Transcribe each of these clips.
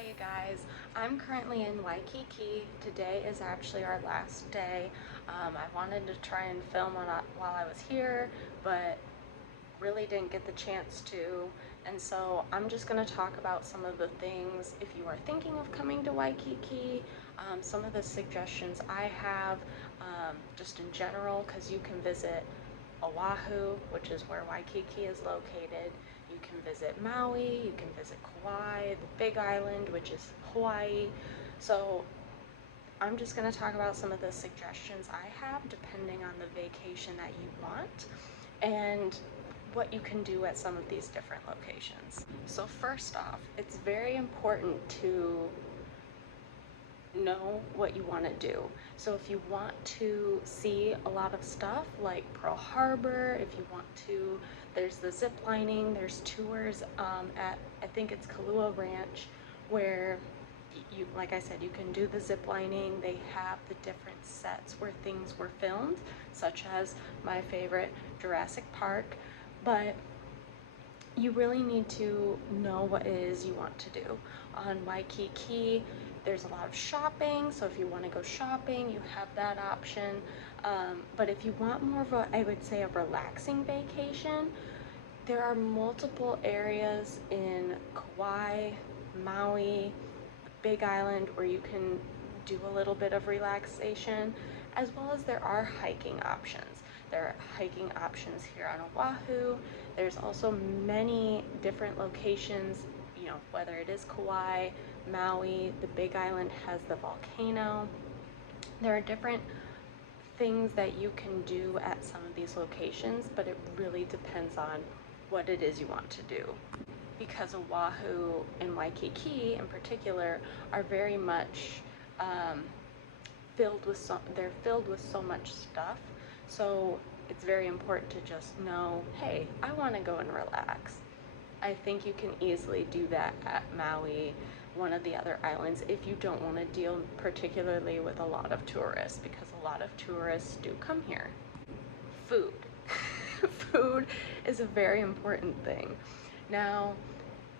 Hi you guys, I'm currently in Waikiki. Today is actually our last day. I wanted to try and film while I was here, but really didn't get the chance to. And so I'm just going to talk about some of the things if you are thinking of coming to Waikiki, some of the suggestions I have, just in general, because you can visit Oahu, which is where Waikiki is located. You can visit Maui, you can visit Kauai, the Big Island, which is Hawaii. So I'm just going to talk about some of the suggestions I have depending on the vacation that you want and what you can do at some of these different locations. So first off, it's very important to know what you want to do. So if you want to see a lot of stuff like Pearl Harbor, if you want to, there's the zip lining, there's tours at, I think it's Kualoa Ranch, where you, like I said, you can do the zip lining. They have the different sets where things were filmed, such as my favorite, Jurassic Park, but you really need to know what it is you want to do. On Waikiki, there's a lot of shopping, so if you want to go shopping, you have that option. But if you want more of a, I would say, a relaxing vacation, there are multiple areas in Kauai, Maui, Big Island where you can do a little bit of relaxation, as well as there are hiking options. There are hiking options here on Oahu. There's also many different locations, you know, whether it is Kauai, Maui, the Big Island has the volcano. There are different things that you can do at some of these locations, but it really depends on what it is you want to do. Because Oahu and Waikiki in particular are very much filled with so much stuff. So it's very important to just know, hey, I want to go and relax. I think you can easily do that at Maui, one of the other islands, if you don't want to deal particularly with a lot of tourists, because a lot of tourists do come here. Food. Food is a very important thing. Now,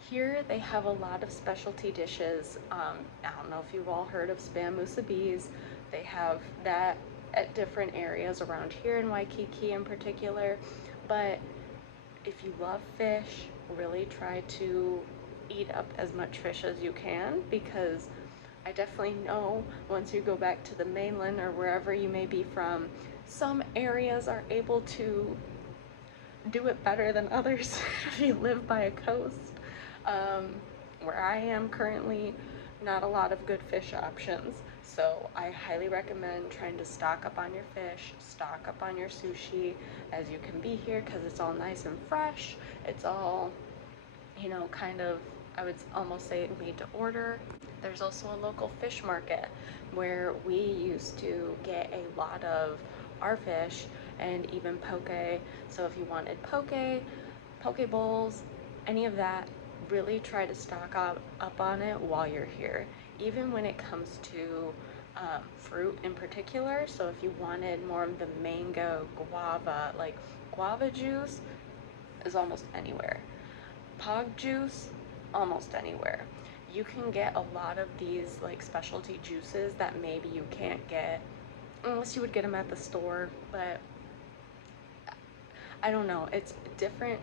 here they have a lot of specialty dishes. I don't know if you've all heard of spam musubis. They have that at different areas around here in Waikiki in particular. But if you love fish, really try to eat up as much fish as you can, because I definitely know once you go back to the mainland or wherever you may be from, some areas are able to do it better than others if you live by a coast. Where I am currently, not a lot of good fish options, so I highly recommend trying to stock up on your fish, stock up on your sushi as you can be here, because it's all nice and fresh. It's all, you know, kind of, I would almost say made to order. There's also a local fish market where we used to get a lot of our fish and even poke. So if you wanted poke bowls, any of that, really try to stock up on it while you're here. Even when it comes to fruit in particular, so if you wanted more of the mango, guava, like guava juice is almost anywhere. Pog juice, almost anywhere. You can get a lot of these like specialty juices that maybe you can't get unless you would get them at the store, but I don't know, it's a different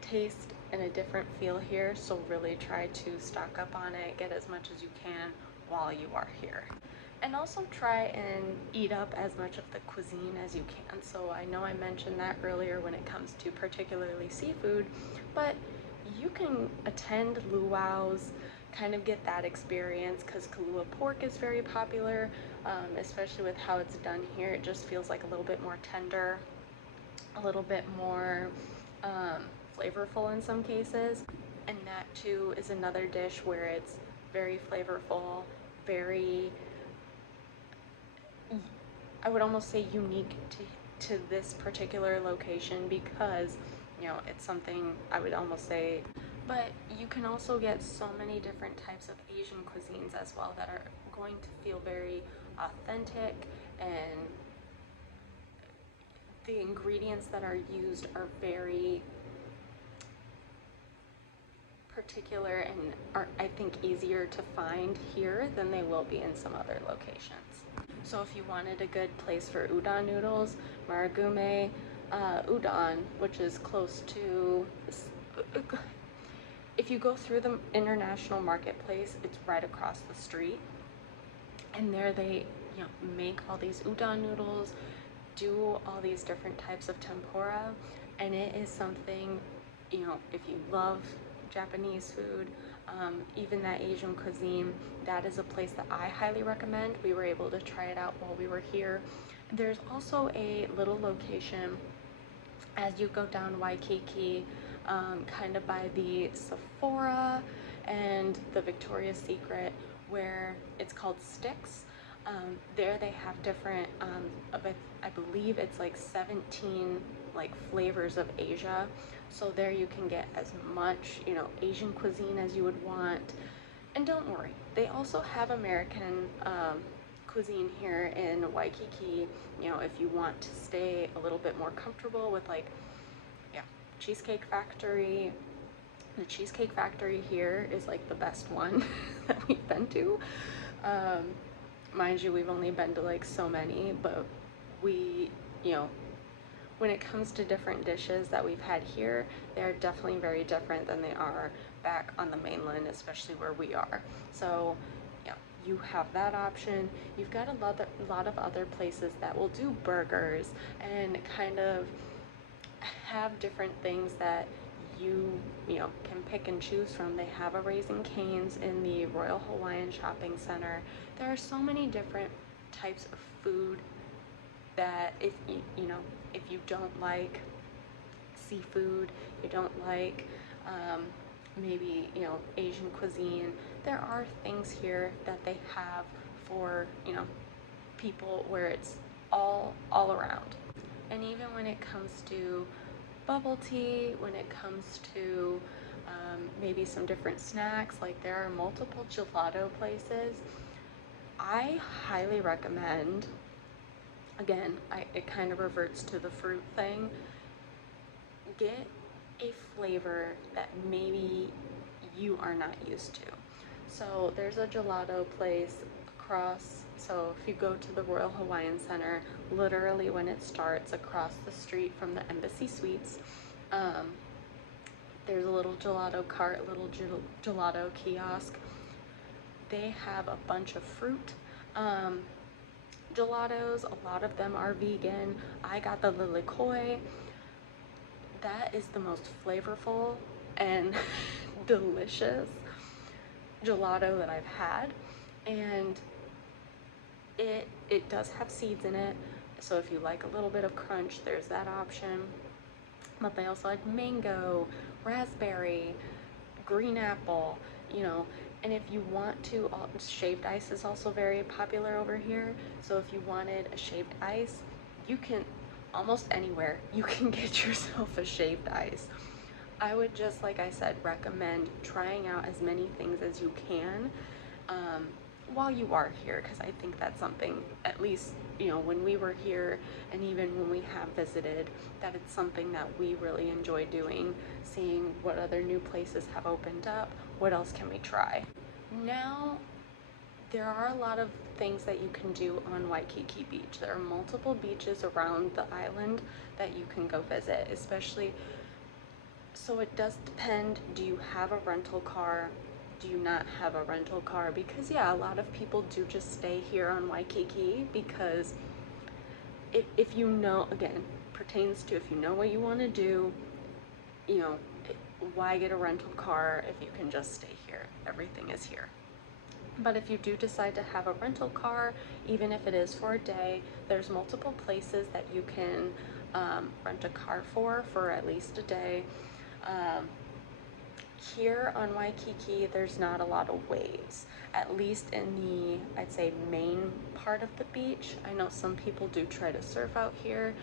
taste and a different feel here, so really try to stock up on it, get as much as you can while you are here. And also try and eat up as much of the cuisine as you can. So I know I mentioned that earlier when it comes to particularly seafood, but you can attend luau's, kind of get that experience, because Kahlua pork is very popular, especially with how it's done here. It just feels like a little bit more tender, a little bit more flavorful in some cases. And that too is another dish where it's very flavorful, very, I would almost say unique to this particular location, because, you know, it's something I would almost say. But you can also get so many different types of Asian cuisines as well that are going to feel very authentic, and the ingredients that are used are very particular and are, I think, easier to find here than they will be in some other locations. So if you wanted a good place for udon noodles, Marugame Udon, which is close to, if you go through the international marketplace, it's right across the street. And there they, you know, make all these udon noodles, do all these different types of tempura, and it is something, you know, if you love Japanese food, even that Asian cuisine, that is a place that I highly recommend. We were able to try it out while we were here. There's also a little location as you go down Waikiki, kind of by the Sephora and the Victoria's Secret, where it's called Sticks. There they have different, I believe it's like 17 like flavors of Asia. So there you can get as much, you know, Asian cuisine as you would want. And don't worry, they also have American cuisine here in Waikiki. You know, if you want to stay a little bit more comfortable with, like, yeah, Cheesecake Factory. The Cheesecake Factory here is like the best one that we've been to. Mind you, we've only been to like so many, but we, you know, when it comes to different dishes that we've had here, they're definitely very different than they are back on the mainland, especially where we are. So yeah, you have that option. You've got a lot of other places that will do burgers and kind of have different things that you know, can pick and choose from. They have a Raising Cane's in the Royal Hawaiian Shopping Center. There are so many different types of food that if you know, if you don't like seafood, you don't like maybe, you know, Asian cuisine, there are things here that they have for, you know, people where it's all around. And even when it comes to bubble tea, when it comes to maybe some different snacks, like there are multiple gelato places. I highly recommend, again, it kind of reverts to the fruit thing, get a flavor that maybe you are not used to. So there's a gelato place across, so if you go to the Royal Hawaiian Center, literally when it starts across the street from the Embassy Suites, there's a little gelato cart, a little gelato kiosk. They have a bunch of fruit gelatos. A lot of them are vegan. I got the lilikoi. That is the most flavorful and delicious gelato that I've had, and it does have seeds in it, so if you like a little bit of crunch, there's that option. But they also had mango, raspberry, green apple, you know. And if you want to, shaved ice is also very popular over here. So if you wanted a shaved ice, you can, almost anywhere, you can get yourself a shaved ice. I would just, like I said, recommend trying out as many things as you can while you are here, because I think that's something, at least, you know, when we were here and even when we have visited, that it's something that we really enjoy doing, seeing what other new places have opened up, what else can we try. Now, there are a lot of things that you can do on Waikiki Beach. There are multiple beaches around the island that you can go visit, especially, so it does depend, do you have a rental car? Do you not have a rental car? Because yeah, a lot of people do just stay here on Waikiki because if you know, again, pertains to if you know what you want to do, you know, why get a rental car if you can just stay here? Everything is here. But if you do decide to have a rental car, even if it is for a day, there's multiple places that you can rent a car for at least a day. Here on Waikiki, there's not a lot of waves, at least in the, I'd say, main part of the beach. I know some people do try to surf out here,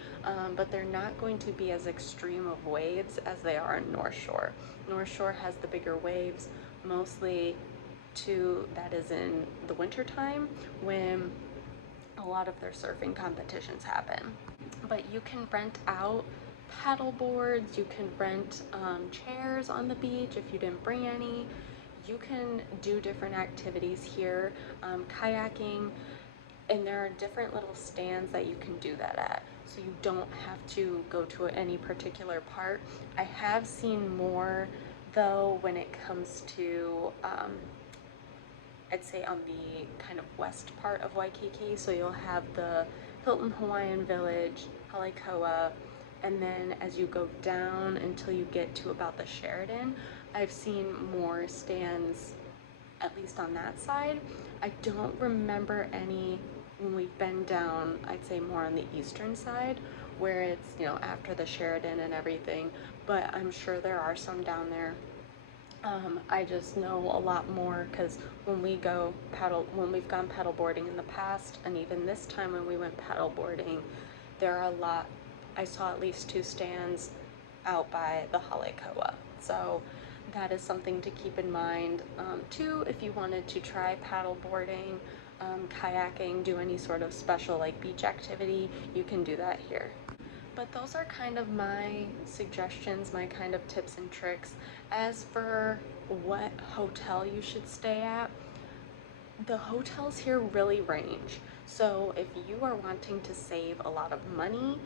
but they're not going to be as extreme of waves as they are in North Shore. North Shore has the bigger waves, mostly that is in the winter time when a lot of their surfing competitions happen. But you can rent out paddle boards, you can rent chairs on the beach if you didn't bring any. You can do different activities here, kayaking, and there are different little stands that you can do that at. So you don't have to go to any particular part. I have seen more though when it comes to I'd say on the kind of west part of Waikiki. So you'll have the Hilton Hawaiian Village, Halikoa, and then as you go down until you get to about the Sheraton, I've seen more stands, at least on that side. I don't remember any when we've been down, I'd say more on the eastern side, where it's, you know, after the Sheraton and everything, but I'm sure there are some down there. I just know a lot more because when we've gone paddleboarding in the past, and even this time when we went paddleboarding, there are a lot. I saw at least 2 stands out by the Halikoa. So that is something to keep in mind. Too, if you wanted to try paddleboarding, kayaking, do any sort of special like beach activity, you can do that here. But those are kind of my suggestions, my kind of tips and tricks. As for what hotel you should stay at, the hotels here really range. So if you are wanting to save a lot of money,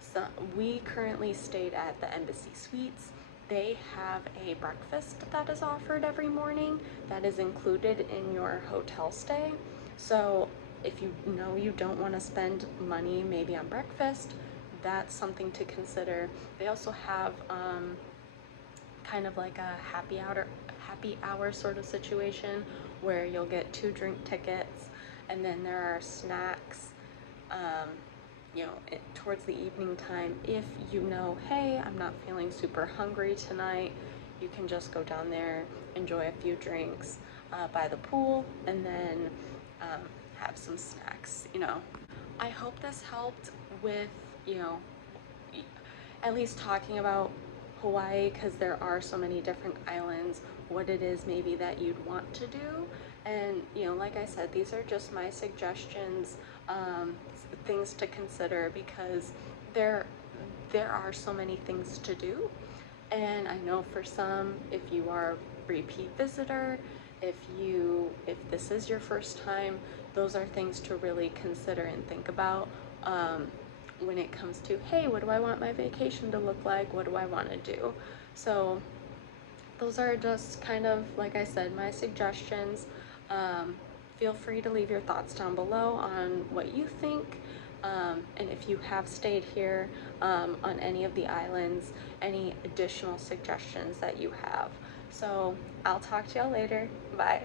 so we currently stayed at the Embassy Suites. They have a breakfast that is offered every morning that is included in your hotel stay. So if you know you don't want to spend money maybe on breakfast, that's something to consider. They also have kind of like a happy hour sort of situation where you'll get 2 drink tickets, and then there are snacks you know, towards the evening time. If you know, hey, I'm not feeling super hungry tonight, you can just go down there, enjoy a few drinks by the pool, and then have some snacks, you know. I hope this helped with, you know, at least talking about Hawaii, because there are so many different islands, what it is maybe that you'd want to do. And, you know, like I said, these are just my suggestions, things to consider, because there are so many things to do. And I know for some, if you are a repeat visitor, if this is your first time, those are things to really consider and think about when it comes to, hey, what do I want my vacation to look like? What do I want to do? So those are just kind of, like I said, my suggestions. Feel free to leave your thoughts down below on what you think. And if you have stayed here on any of the islands, any additional suggestions that you have. So I'll talk to y'all later. Bye.